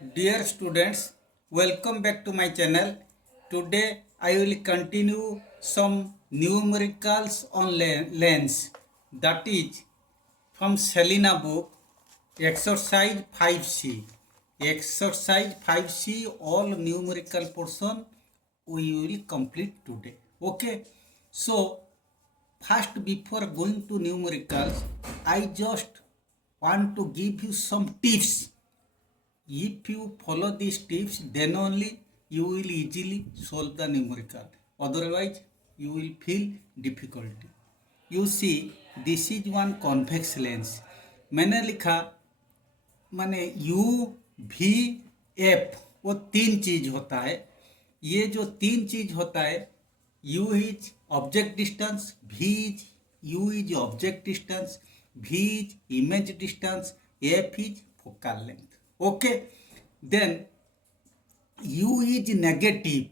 Dear students, welcome back to my channel. Today I will continue some numericals on lens, that is from Selina book exercise 5C. Exercise 5C all numerical portion we will complete today. Okay, so first before going to numericals I just want to give you some tips. If you follow these tips, then only you will easily solve the numerical. Otherwise, you will feel difficulty. You see, this is one convex lens. मैंने लिखा माने U V F वो तीन चीज होता है. ये जो तीन चीज होता है, U is object distance, U is object distance, V is image distance, F is focal length. Okay, then U is negative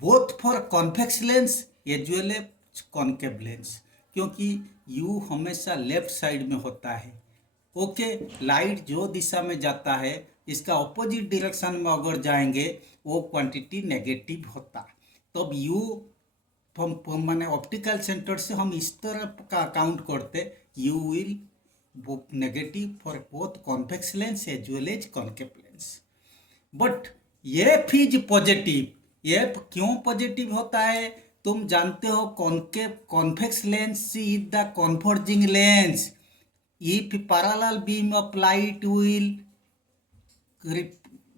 both for convex lens as well as concave lens, क्योंकि U हमेशा left side में होता है. Okay, light जो दिशा में जाता है इसका ऑपोजिट डायरेक्शन में अगर जाएंगे वो क्वांटिटी नेगेटिव होता. तब U माने ऑप्टिकल सेंटर से हम इस तरह का काउंट करते U will negative for both convex lens as well as concave lens. But F is positive. F क्यों पॉजिटिव होता है? तुम जानते हो convex lens is the converging lens. If parallel beam of light will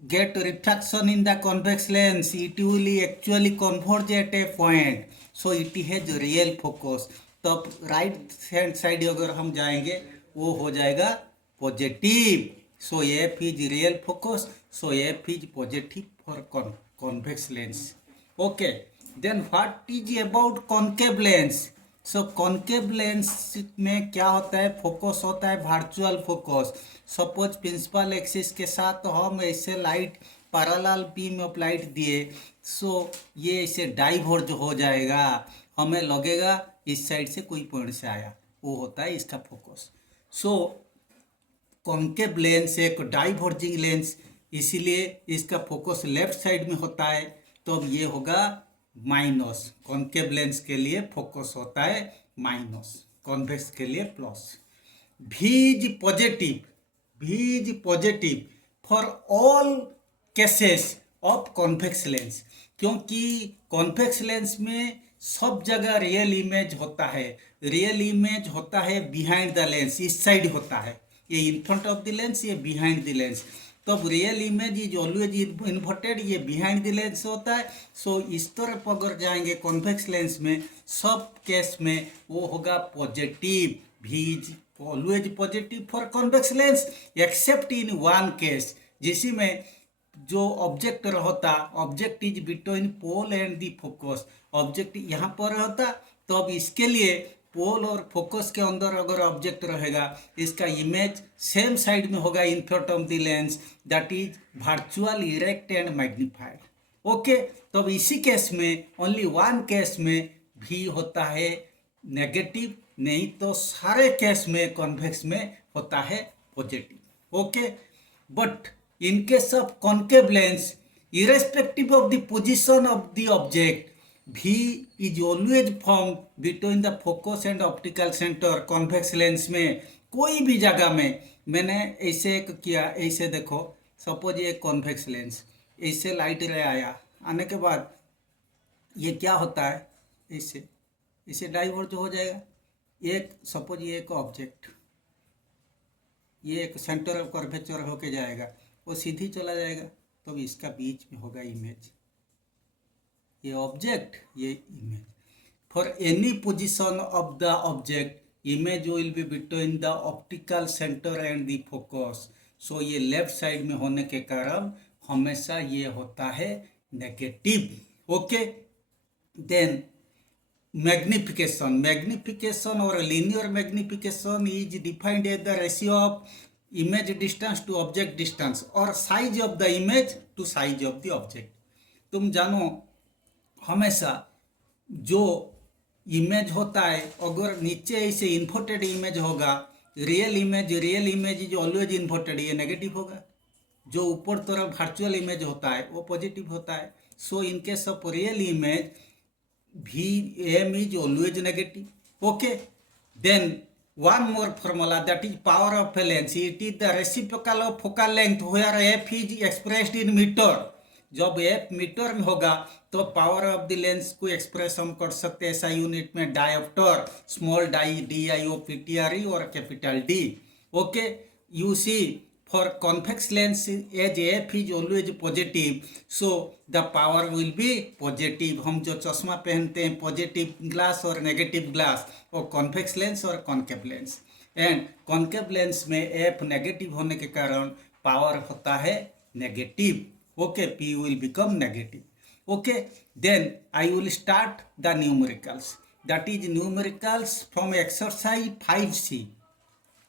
get refraction in the convex lens, it will actually converge at a point. So it has real focus. तब right hand side अगर हम जाएंगे वो हो जाएगा positive. So F is real focus, so F is positive for convex lens. Okay, then what is about concave lens? So concave lens में क्या होता है? फोकस होता है virtual focus. Suppose principal axis के साथ हम ऐसे light parallel beam of light दिए, सो ये ऐसे डाइवर्ज हो जाएगा. हमें लगेगा इस साइड से कोई पॉइंट से आया, वो होता है इसका फोकस. सो कॉन्केव लेंस एक डाइवर्जिंग लेंस, इसीलिए इसका फोकस लेफ्ट साइड में होता है. तो अब ये होगा माइनस. कॉन्केव लेंस के लिए फोकस होता है माइनस, कॉन्वेक्स के लिए plus. V is positive for all cases of convex lens, क्योंकि कॉन्वेक्स लेंस में सब जगह रियल इमेज होता है. रियल इमेज होता है बिहाइंड द लेंस, इस साइड होता है. ये in front of the lens, ये बिहाइंड द लेंस. तब real image is always inverted, ये बिहाइंड द लेंस होता है. सो इस तरफ अगर जाएंगे कॉन्वेक्स लेंस में, सब केस में वो होगा positive. V is always positive for convex lens except in one case, जिसमें जो ऑब्जेक्ट रहता, object is between pole and the focus. Object यहाँ पर रहता, तो अब इसके लिए पोल और फोकस के अंदर अगर ऑब्जेक्ट रहेगा, इसका इमेज सेम साइड में होगा इन front of the lens, that is virtual erect and magnified. Okay, तो अब इसी केस में ओनली वन केस में भी होता है नेगेटिव, नहीं तो सारे केस में कॉन्वेक्स में होता है positive. Okay, but in case of concave lens, irrespective of the position of the object, V is always formed between the focus and optical center. convex lens में कोई भी जगह में, मैंने ऐसे एक किया, ऐसे देखो, सपोज ये convex lens, ऐसे लाइट रे आया, आने के बाद ये क्या होता है, ऐसे डाइवर्ज हो जाएगा. एक सपोज ये एक ऑब्जेक्ट, ये एक सेंटर ऑफ कर्वेचर होके जाएगा, वो सीधी चला जाएगा. तो इसका बीच में होगा इमेज, ये ऑब्जेक्ट, ये image. For any position of the object, image will be between the optical centre and the focus. So ये लेफ्ट साइड में होने के कारण हमेशा ये होता है नेगेटिव. ओके, देन मैग्निफिकेशन और linear magnification is defined as the ratio of image distance to object distance और size of the image to size of the object. तुम जानो हमेशा जो इमेज होता है, अगर नीचे ऐसे इन्वर्टेड इमेज होगा, real image is always inverted, ये नेगेटिव होगा. जो ऊपर तरफ वर्चुअल इमेज होता है वो पॉजिटिव होता है. So in case of real image Vm is always negative. Okay. Then one more formula, that is power of a lens. It is the reciprocal of focal length where f is expressed in meter. जब f metre में होगा तो power of the lens को express हम कर सकते हैं ऐसा यूनिट में डायोप्टर, स्मॉल डाई DIOPTRE और capital D. Okay, you see for convex lens as f is always positive, so the power will be positive. हम जो चश्मा पहनते हैं पॉजिटिव ग्लास और नेगेटिव ग्लास, और कॉन्वेक्स लेंस और concave lens. And concave lens में f नेगेटिव होने के कारण पावर होता है negative. Okay, p will become negative. Okay, then I will start the numericals. That is numericals from exercise 5C.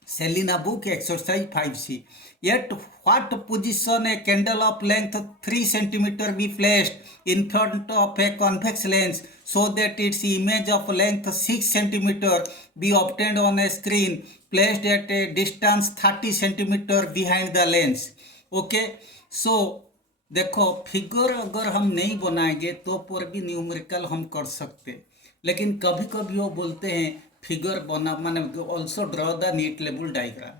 Selina book exercise 5C. At what position a candle of length 3 cm be placed in front of a convex lens so that its image of length 6 cm be obtained on a screen placed at a distance 30 cm behind the lens. Okay, so देखो figure अगर हम नहीं बनाएंगे तो पर भी numerical हम कर सकते, लेकिन कभी कभी वो बोलते हैं फिगर बना माने also draw the neat label diagram.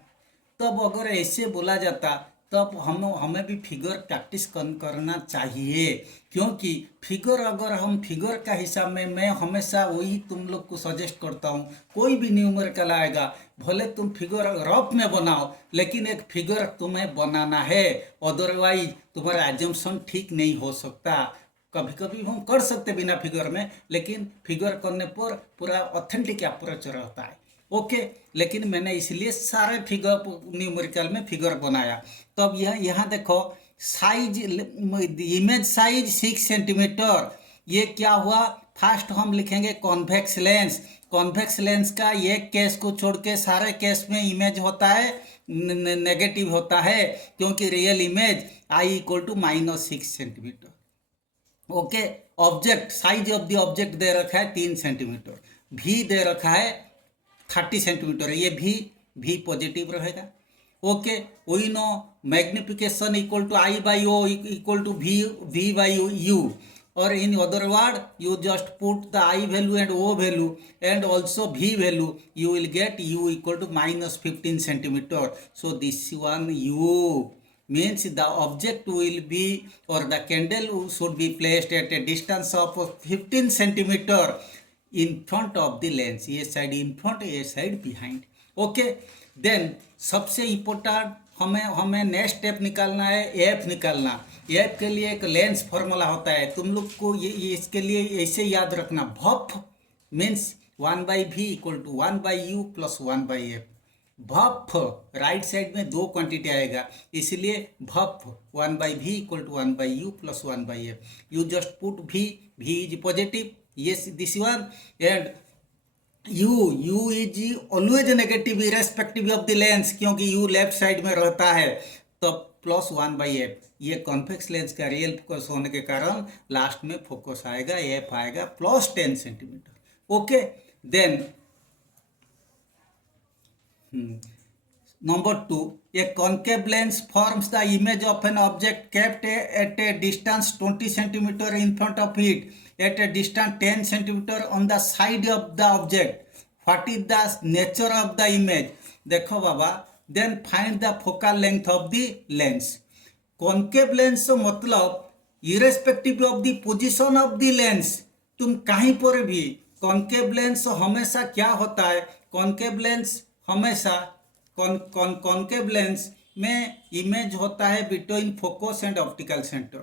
तब अगर ऐसे बोला जाता तब हमें भी फिगर प्रैक्टिस करना चाहिए, क्योंकि फिगर अगर हम फिगर का हिसाब में मैं हमेशा वही तुम लोग को सजेस्ट करता हूँ. कोई भी न्यूमेरिकल आएगा भले तुम फिगर रफ में बनाओ, लेकिन एक फिगर तुम्हें बनाना है, अदरवाइज तुम्हारा एजम्पशन ठीक नहीं हो सकता. कभी कभी हम कर सकते बिना फिगर में, लेकिन फिगर करने पर पूरा ऑथेंटिक अप्रोच रहता है. ओके, लेकिन मैंने इसलिए सारे फिगर न्यूमेरिकल में फिगर बनाया. तो अब यहाँ देखो साइज, इमेज साइज 6 सेंटीमीटर. ये क्या हुआ, फर्स्ट हम लिखेंगे कॉन्वेक्स लेंस. कॉन्वेक्स लेंस का ये केस को छोड़ के सारे केस में इमेज होता है नेगेटिव होता है, क्योंकि real image I = -6 centimetre. Okay, object size of the object दे रखा है 3 सेंटीमीटर, भी दे रखा है 30 सेंटीमीटर, ये भी पॉजिटिव रहेगा. Okay, we know magnification =I/O =V/U, और in other word you just put the I value and O value and also V value, you will get U = -15 centimeter. So this one U means the object will be, or the candle should be placed at a distance of 15 centimeter in front of the lens. ये side in front, ये side behind. Okay, then सबसे important हमें next step निकालना है, F निकालना. F के लिए एक लेंस फॉर्मूला होता है, तुम लोग को ये इसके लिए ऐसे याद रखना. भफ मीन्स 1/V = 1/U + 1/F. भफ राइट साइड में 2 क्वांटिटी आएगा, इसलिए भफ 1/V = 1/U + 1/F. You just put V is positive, yes this one, and U is always negative irrespective of the lens, क्योंकि U लेफ्ट साइड में रहता है. तो +1/F, ये कॉन्वेक्स लेंस का रियल फोकस होने के कारण लास्ट में फोकस आएगा, F आएगा +10 centimetre. Okay, then Number 2, a concave lens forms the image of an object kept at a distance 20 cm in front of it, at a distance 10 cm on the side of the object. What is the nature of the image? देखो बाबा, then find the focal length of the lens. concave lens मतलब irrespective of the position of the lens, तुम कहीं पर भी concave lens हमेशा क्या होता है, concave lens हमेशा कॉन्केव लेंस में इमेज होता है between focus and optical centre,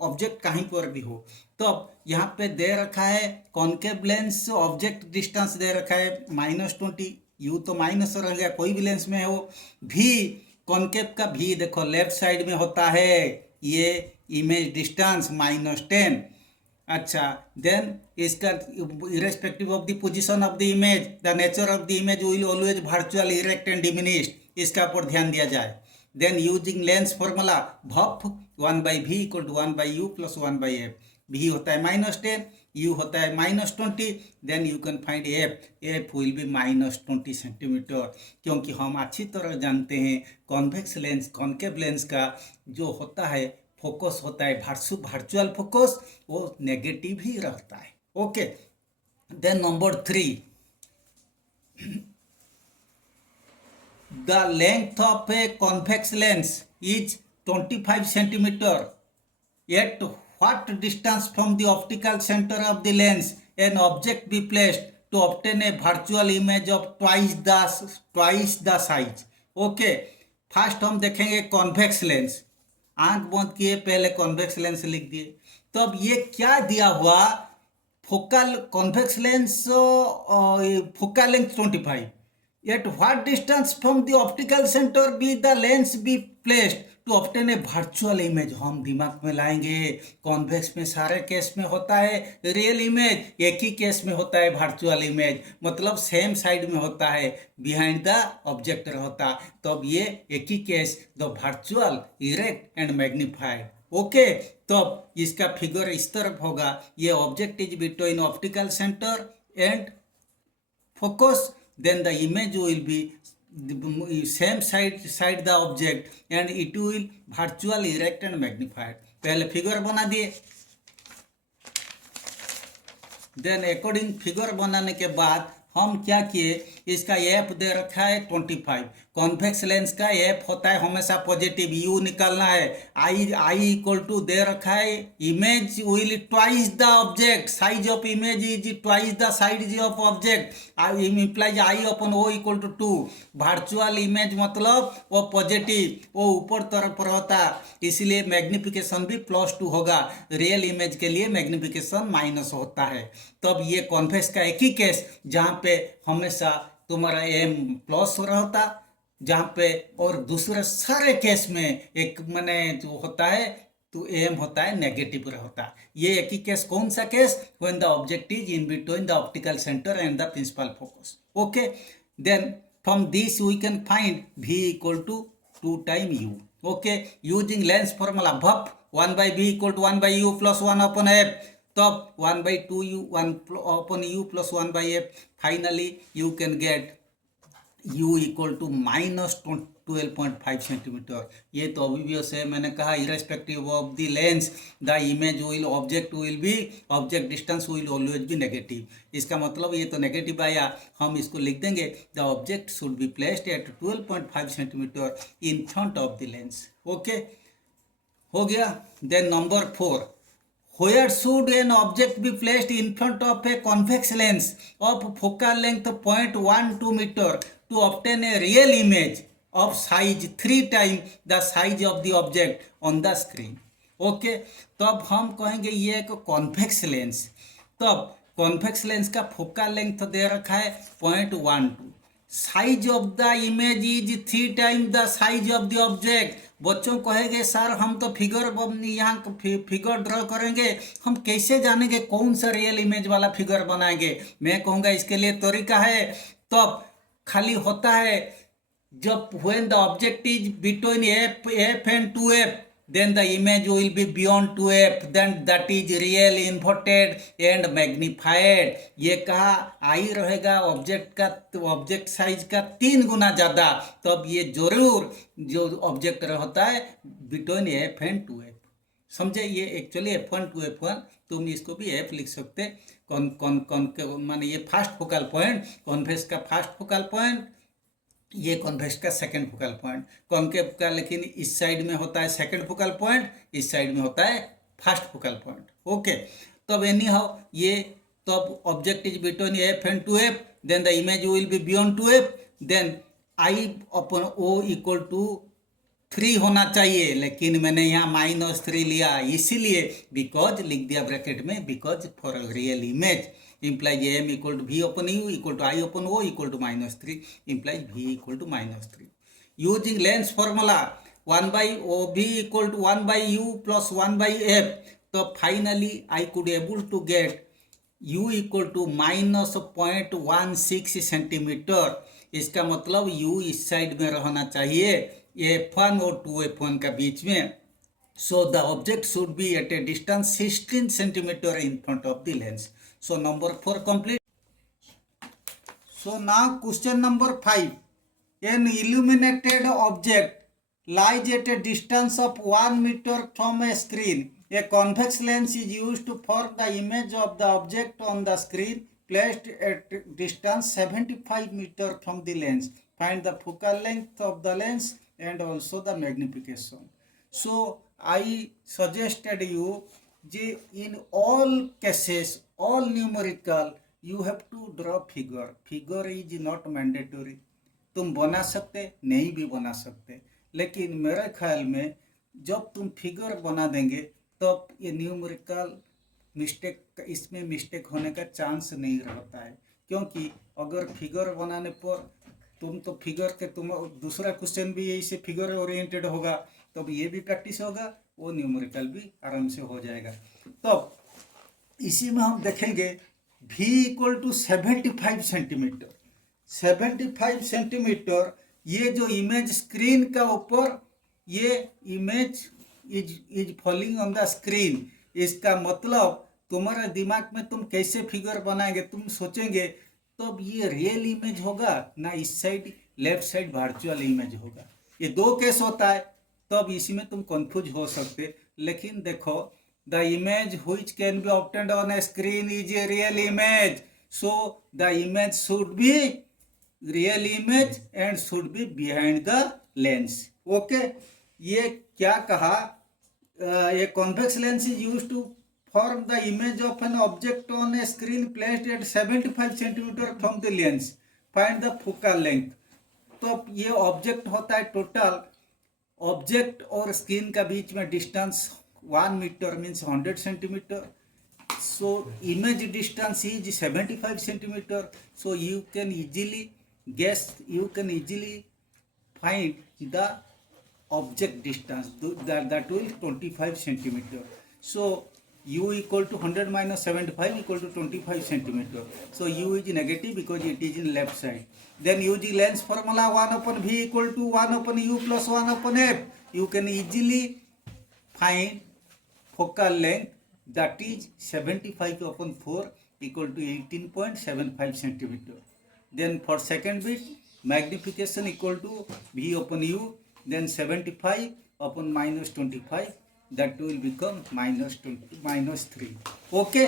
object कहीं पर भी हो. तो अब यहाँ पे दे रखा है कॉन्केव लेंस, ऑब्जेक्ट डिस्टेंस दे रखा है -20, यू तो माइनस रहेगा कोई भी लेंस में हो. भी कॉन्केव का भी देखो लेफ्ट साइड में होता है, ये इमेज डिस्टेंस -10. अच्छा, देन इसका irrespective of the position of the image, the nature of the image will always virtual, erect and diminished, इसका पर ध्यान दिया जाए. देन यूजिंग लेंस फॉर्मूला भफ 1/V = 1/U + 1/F. V होता है -10, u होता है -20, then you can find F will be -20 centimetre, क्योंकि हम अच्छी तरह जानते हैं कॉन्वेक्स लेंस कॉन्केव लेंस का जो होता है फोकस होता है वर्चुअल फोकस, वो नेगेटिव ही रहता है। Okay, then number 3, the length of a convex lens is 25 centimeter. At what distance from the optical center of the lens an object be placed to obtain a virtual image of twice the size? Okay, first हम देखेंगे convex lens. आंख बंद किए, पहले convex lens लिख दिए। तो अब ये क्या दिया हुआ, focal convex lens focal length 25, at what distance from the optical center be the lens be placed to obtain a virtual image। हम दिमाग में लाएंगे, कॉन्वेक्स में सारे केस में होता है रियल इमेज, एक ही केस में होता है वर्चुअल इमेज, मतलब सेम साइड में होता है, बिहाइंड द ऑब्जेक्ट होता। तो अब ये एक ही case, the virtual erect and magnified. Okay, तो अब इसका फिगर इस तरफ होगा, ये object is between optical centre and focus, then the image will be the same side the object and it will virtual erect and magnified। पहले figure बना दिए, देन अकॉर्डिंग फिगर बनाने के बाद हम क्या किए, इसका एफ दे रखा है 25, कॉन्वेक्स लेंस का एफ होता है हमेशा पॉजिटिव, यू निकालना है, आई इक्वल टू दे रखा है image will twice the object, size of image is twice the size of object, implies I upon O equal to 2। Virtual image मतलब वो पॉजिटिव, वो ऊपर तरफ रहता, इसलिए मैग्निफिकेशन भी +2 होगा, रियल इमेज के लिए मैग्निफिकेशन माइनस होता है। तब ये कॉन्वेक्स का एक ही केस जहाँ पे हमेशा तुम्हारा एम प्लस रहता, जहाँ पे और दूसरे सारे केस में एक मैंने जो होता है तो एम होता है नेगेटिव रहता। ये एक ही केस, कौन सा case, when the object is in between the optical centre and the principal focus. Okay, then from this we can find v equal to 2 time u। Okay, using lens formula भप 1/v equal to 1/u plus 1/f, तब 1/2u 1/u plus 1/f, finally you can get u equal to -12.5 centimetre. ये तो obvious है, मैंने कहा irrespective of the lens the image will object distance will always be negative. इसका मतलब ये तो नेगेटिव आया, हम इसको लिख देंगे the object should be placed at 12.5 centimetre in front of the lens. Okay, हो गया। Then number 4, where should an object be placed in front of a convex lens of focal length 0.12 meter to obtain a real image of size 3 times the size of the object on the screen। Okay, तो अब हम कहेंगे ये एक convex lens, तो अब convex lens का focal length दे रखा है 0.12, size of the image is 3 time the size of the object. बच्चों कहेंगे सर हम तो यहाँ फिगर ड्रॉ करेंगे, हम कैसे जानेंगे कौन सा रियल इमेज वाला फिगर बनाएंगे। मैं कहूँगा इसके लिए तरीका है, तो अब खाली होता है जब when the object is between f and 2f, then the image will be beyond 2f, then that is real inverted and magnified। ये कहा आई रहेगा ऑब्जेक्ट का, ऑब्जेक्ट साइज का 3 गुना ज़्यादा, तब ये जरूर जो ऑब्जेक्ट होता है बिटवीन f and 2f। समझे, ये एक्चुअली f1 to f1, तुम इसको भी f लिख सकते। माने ये फर्स्ट फोकल पॉइंट, कॉन्वेक्स का फर्स्ट फोकल पॉइंट, ये कॉन्वेक्स का सेकंड फोकल पॉइंट, कॉन्केव का लेकिन इस साइड में होता है सेकंड फोकल पॉइंट, इस साइड में होता है फर्स्ट फोकल पॉइंट। ओके, तब एनी हाउ ये तब object is between f and 2f, then the image will be beyond 2f, then I/O equal to 3 होना चाहिए, लेकिन मैंने यहाँ -3 लिया, इसीलिए बिकॉज लिख दिया ब्रैकेट में, because for real image implies m equal to v upon u equal to I upon o equal to -3, implies v equal to -3। Using lens formula 1/OV equal to 1/u plus 1/f, तो finally I could able to get u equal to -0.16 centimetre. इसका मतलब u इस side में रहना चाहिए f1 और 2f1 का बीच में, So the object should be at a distance 16 centimeter in front of the lens. So number 4 complete. So now question number 5. An illuminated object lies at a distance of 1 meter from a screen. A convex lens is used to form the image of the object on the screen placed at distance 75 meter from the lens. Find the focal length of the lens and also the magnification. So I suggested you in all cases, all numerical, you have to draw figure. Figure is not mandatory. तुम बना सकते नहीं भी बना सकते, लेकिन मेरे ख्याल में जब तुम फिगर बना देंगे तब ये न्यूमेरिकल मिस्टेक, इसमें मिस्टेक होने का चांस नहीं रहता है। क्योंकि अगर फिगर बनाने पर तुम तो फिगर के तुम दूसरा क्वेश्चन भी यही से फिगर ओरिएंटेड होगा, तब ये भी प्रैक्टिस होगा, वो न्यूमेरिकल भी आराम से हो जाएगा। तब इसी में हम देखेंगे v equal to 75 centimetre. 75 centimetre ये जो इमेज स्क्रीन का ऊपर, ये image is falling on the screen. इसका मतलब तुम्हारे दिमाग में तुम कैसे फिगर बनाएंगे, तुम सोचेंगे तब ये रियल इमेज होगा ना, इस side left side virtual image होगा। ये दो केस होता है, तब इसी में तुम कंफ्यूज हो सकते। लेकिन देखो, the image which can be obtained on a screen is a real image, so the image should be real image and should be behind the lens. Okay, ये क्या कहा, a convex lens is used to form the image of an object on a screen placed at 75 centimeter from the lens. Find the focal length. तो ये object होता है, total object और screen का बीच में distance 1 metre means 100 centimetre. So image distance is 75 centimetre. So you can easily guess, you can easily find the object distance, that will 25 centimeter. So u equal to 100 minus 75 equal to 25 centimeter. So u is negative because it is in left side. Then using lens formula 1 upon v equal to 1 upon u plus 1 upon f, you can easily find focal length, that is 75 upon 4 equal to 18.75 centimeter. Then for second bit, magnification equal to v upon u, then 75 upon minus 25, that will become minus 3. Okay,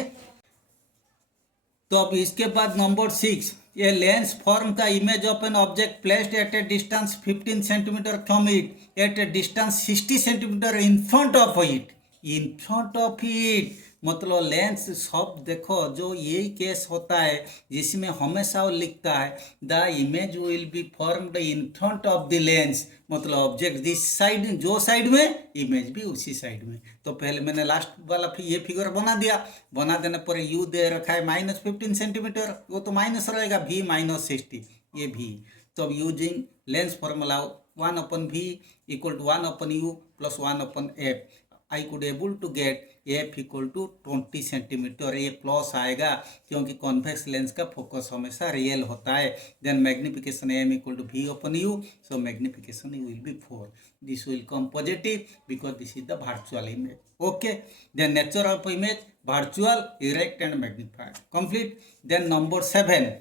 तो अब इसके बाद number 6, ये lens form the image of an object placed at a distance 15 centimetre from it at a distance 60 centimetre in front of it. In front of it मतलब lens सब देखो, जो यही केस होता है जिसमें हमेशा वो लिखता है the image will be formed in front of the lens, मतलब ऑब्जेक्ट दिस साइड, जो साइड में इमेज भी उसी साइड में। तो पहले मैंने लास्ट वाला ये फिगर बना दिया, बना देने पर यू दे रखा है -15 सेंटीमीटर, वो तो माइनस रहेगा, v -60, ये v। तो अब using lens formula 1 upon v equal to 1 upon u plus 1 upon f, I could able to get f equal to 20 centimetre. ये प्लस आएगा क्योंकि कॉन्वेक्स लेंस का फोकस हमेशा रियल होता है। Then magnification m equal to v upon u, so magnification will be 4. This will come positive because this is the virtual image. Okay, then nature of image, virtual, erect and magnified. Complete. Then number 7.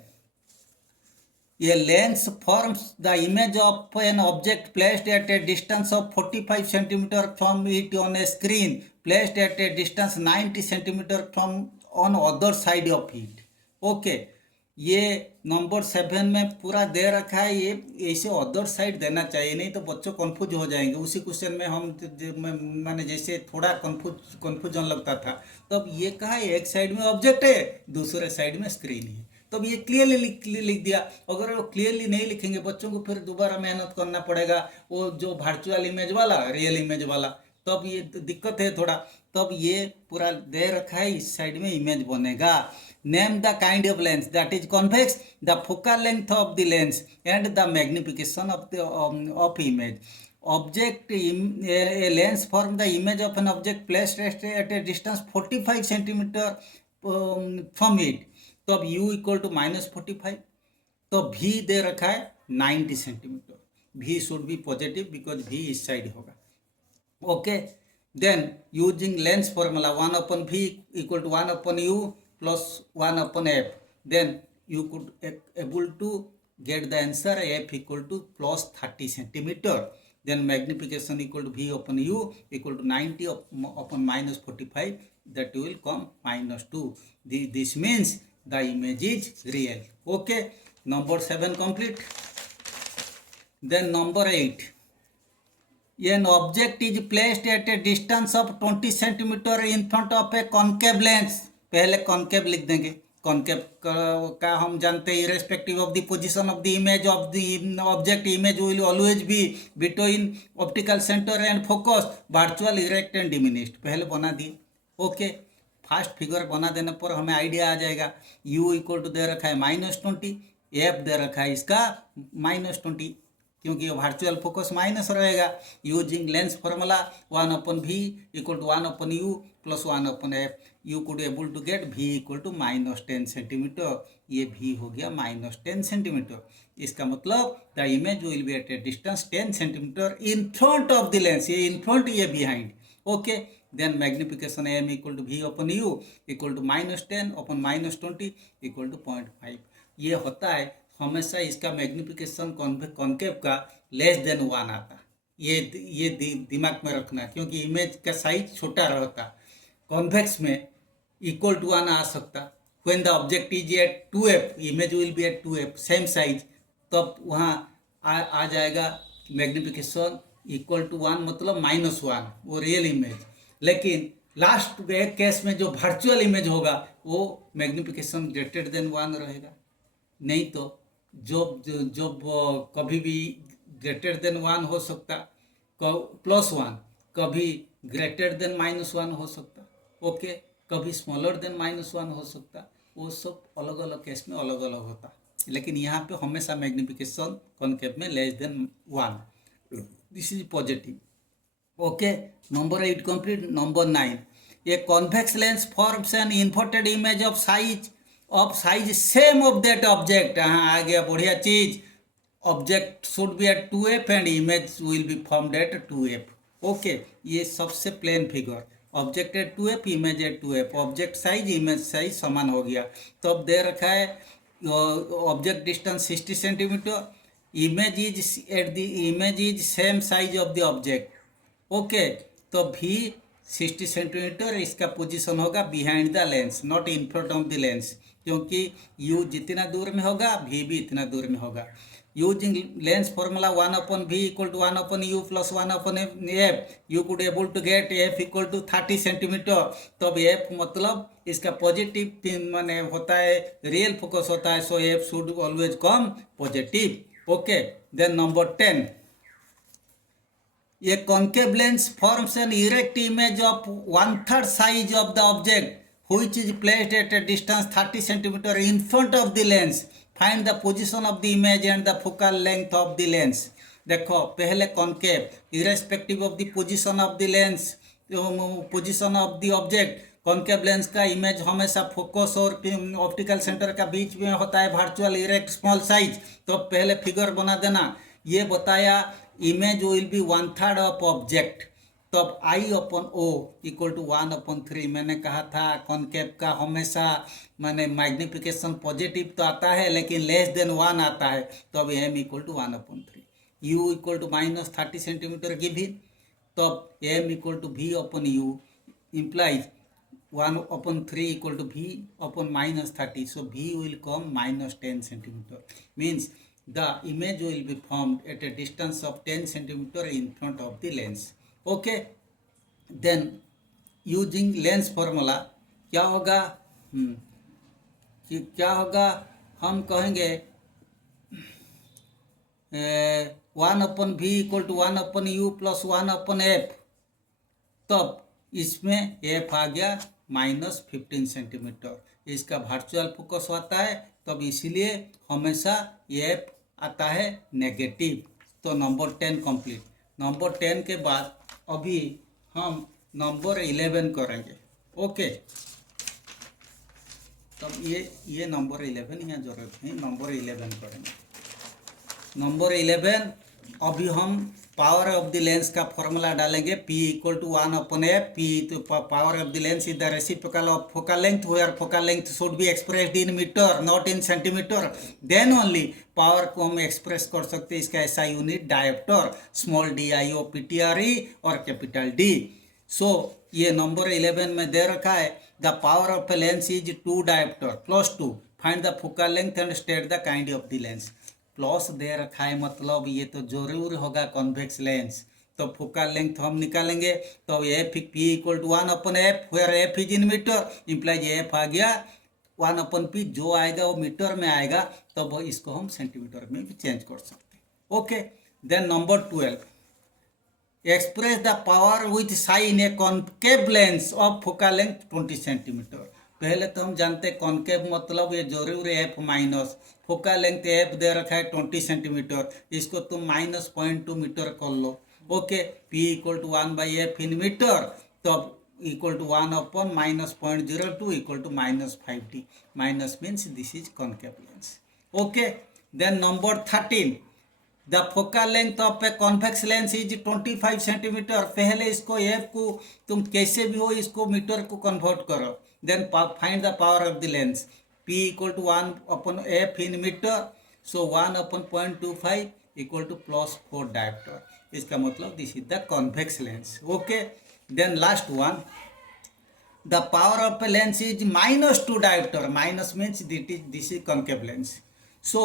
A lens forms the image of an object placed at a distance of 45 centimeter from it on a screen placed at a distance 90 centimeter from on other side of it. Okay, ये number 7 में पूरा दे रखा है, ये ऐसे other side देना चाहिए, नहीं तो बच्चों कंफ्यूज हो जाएंगे। उसी क्वेश्चन में हम मैंने जैसे थोड़ा कंफ्यूजन लगता था, तब ये कहा एक साइड में ऑब्जेक्ट है, दूसरे साइड में स्क्रीन है, तब ये क्लियरली लिख दिया। अगर वो क्लियरली नहीं लिखेंगे बच्चों को फिर दोबारा मेहनत करना पड़ेगा, वो जो वर्चुअल इमेज वाला, रियल इमेज वाला, तब ये दिक्कत है थोड़ा। तब ये पूरा दे रखा है, इस साइड में इमेज बनेगा। Name the kind of lens that is convex, the focal length of the lens and the magnification of image. Object a lens form the image of an object placed at a distance 45 centimeter from it। तो अब u equal to -45, तो v दे रखा है 90 centimetre. v should be positive because v इस side होगा। Okay, then using lens formula 1 upon v equal to 1 upon u plus 1 upon f, then you could able to get the answer f equal to plus 30 centimeter. Then magnification equal to v upon u equal to 90 upon minus 45, that will come minus 2. This means the image is real. Okay, number 7 complete. Then number 8, an object is placed at a distance of 20 centimeter in front of a concave lens. पहले concave लिख देंगे. concave का हम जानते हैं irrespective of the position of the image of the object, image will always be between optical center and focus, virtual, erect and diminished. पहले बना दिए. ओके, फास्ट फिगर बना देने पर हमें आइडिया आ जाएगा. u इक्वल टू दे रखा है -20, f दे रखा है इसका -20, क्योंकि वर्चुअल फोकस माइनस रहेगा. Using lens formula 1 upon v equal to 1 upon u plus 1 upon f, you could able to get v equal to -10 centimetre. ये v हो गया -10 सेंटीमीटर. इसका मतलब the image will be at a distance 10 centimetre in front of the lens. ये in front, ये behind. Okay, then magnification m equal to v upon u equal to -10 upon -20 equal to 0.5. ये होता है हमेशा इसका magnification concave का less than 1 आता. ये दिमाग में रखना, क्योंकि इमेज का साइज छोटा रहता. कॉन्वेक्स में इक्वल टू 1 आ सकता. When the object is at 2f, image will be at 2f same size, तब वहाँ आ जाएगा मैग्निफिकेशन इक्वल टू 1, मतलब -1, वो रियल इमेज. लेकिन लास्ट केस में जो वर्चुअल इमेज होगा वो मैग्निफिकेशन ग्रेटर देन 1 रहेगा. नहीं तो जब कभी भी ग्रेटर देन 1 हो सकता, +1, कभी ग्रेटर देन -1 हो सकता. ओके, कभी स्मॉलर देन -1 हो सकता. वो सब अलग अलग केस में अलग अलग होता. लेकिन यहाँ पे हमेशा मैग्निफिकेशन कॉन्केव में less than 1. This is positive. Okay, number 8 complete. Number 9, a convex lens forms an inverted image of size same of that object. हाँ, आ गया, बढ़िया चीज. Object should be at 2f and image will be formed at 2f. Okay, ये सबसे plain figure. Object at 2f, image at 2f, object size image size समान हो गया. तो अब दे रखा है object distance 60 centimetre, image is same size of the object. Okay, तो भी 60 सेंटीमीटर इसका पोजीशन होगा behind the lens, not in front of the lens, क्योंकि u जितना दूर में होगा v भी इतना दूर में होगा. Using lens formula 1 upon v equal to 1 upon u plus 1 upon f, you could able to get f equal to 30 centimetre. तब f मतलब इसका पॉजिटिव माने होता है, रियल फोकस होता है, so f should always come positive. Okay, then number 10, a concave lens forms an erect image of 1/3 size of the object which is placed at a distance 30 centimeter in front of the lens. Find the position of the image and the focal length of the lens. देखो, पहले concave, irrespective of the position of the lens, position of the object, concave lens का image हमेशा focus और optical centre का बीच में होता है, वर्चुअल, इरेक्ट, स्मॉल साइज. तो पहले फिगर बना देना. ये बताया image will B 1/3 of object. तब आई अपन ओ इक्वल टू 1/3. मैंने कहा था कॉन्केव का हमेशा माने मैग्निफिकेशन पॉजिटिव तो आता है, लेकिन लेस देन 1 आता है. तो अब M equal to 1/3. U equal to -30 centimetre given. तब M equal to v upon U implies 1/3 equal to v upon -30. So v will come -10 centimeter. Means the image will be formed at a distance of 10 centimeter in front of the lens. Okay. Then using lens formula क्या होगा? क्या होगा? हम कहेंगे 1/v equal to 1/u plus 1/f. तब इसमें f आ गया -15 centimetre. इसका वर्चुअल फोकस होता है, तब इसीलिए हमेशा f आता है नेगेटिव. तो नंबर 10 कंप्लीट. नंबर 10 के बाद अभी हम नंबर 11 करेंगे. ओके, तब ये नंबर 11 यहाँ जरूरत नहीं, नंबर 11 करेंगे. नंबर 11 अभी हम पावर ऑफ द लेंस का फॉर्मूला डालेंगे P equal to 1/f. P तो power of the lens is the reciprocal of focal length, where focal length should be expressed in metre not in centimetre. Then only power को हम express कर सकते हैं इसका ऐसा unit dioptre, small DIOPTRE और capital D. So ये number 11 में दे रखा है the power of a lens is 2 dioptre plus 2. Find the focal length and state the kind of the lens. Plus दे रखा है मतलब ये तो जरूर होगा कॉन्वेक्स लेंस. तो फोकल लेंथ हम निकालेंगे तो F P equal to 1/f, where F is in metre, implies F आ गया 1/p. जो आएगा वो मीटर में आएगा, तो वो इसको हम सेंटीमीटर में भी चेंज कर सकते हैं. Okay. Then number 12, express the power with साई in a concave lens of focal length 20 centimetre. पहले तो हम जानते हैं कॉन्केव मतलब ये जरूर F minus, focal length F दे रखा है 20 सेंटीमीटर, इसको तुम -0.2 मीटर कर लो. Okay. P equal to 1/f in metre, तो equal to 1/- -0.02 equal to -5t. Minus means this is concave lens. Okay. Then number 13, the focal length of a convex lens is 25 centimetre. पहले इसको F को तुम कैसे भी हो इसको metre को कन्वर्ट करो. Then find the power of the lens. P equal to 1/f in meter. So 1/0.25 equal to +4 diopter. इसका मतलब this is the convex lens. Okay. Then last one. The power of a lens is -2 diopter. Minus means this is concave lens. So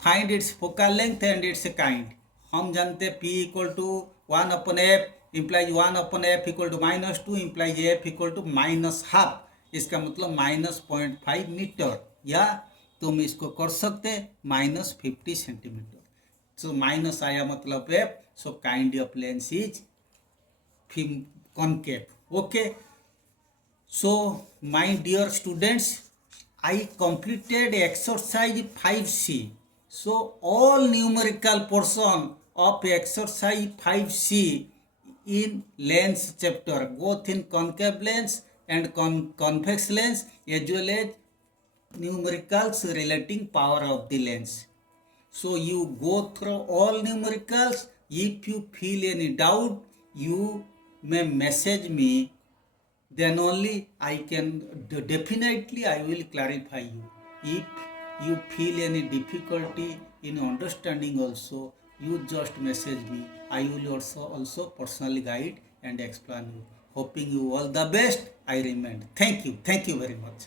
find its focal length and its kind. हम जानते हैं P equal to 1/f implies 1/f equal to -2 implies f equal to -half. इसका मतलब -0.5 metre, या तुम इसको कर सकते -50 सेंटीमीटर. सो माइनस आया मतलब F. So kind of lens is concave. Okay. So my dear students, I completed exercise 5C. So all numerical portion of exercise 5C in lens chapter, both in concave lens and convex lens, as well as numericals relating power of the lens. So you go through all numericals. If you feel any doubt, you may message me. Then only I can definitely I will clarify you. If you feel any difficulty in understanding also, you just message me. I will also personally guide and explain you. Hoping you all the best. I remain. Thank you very much.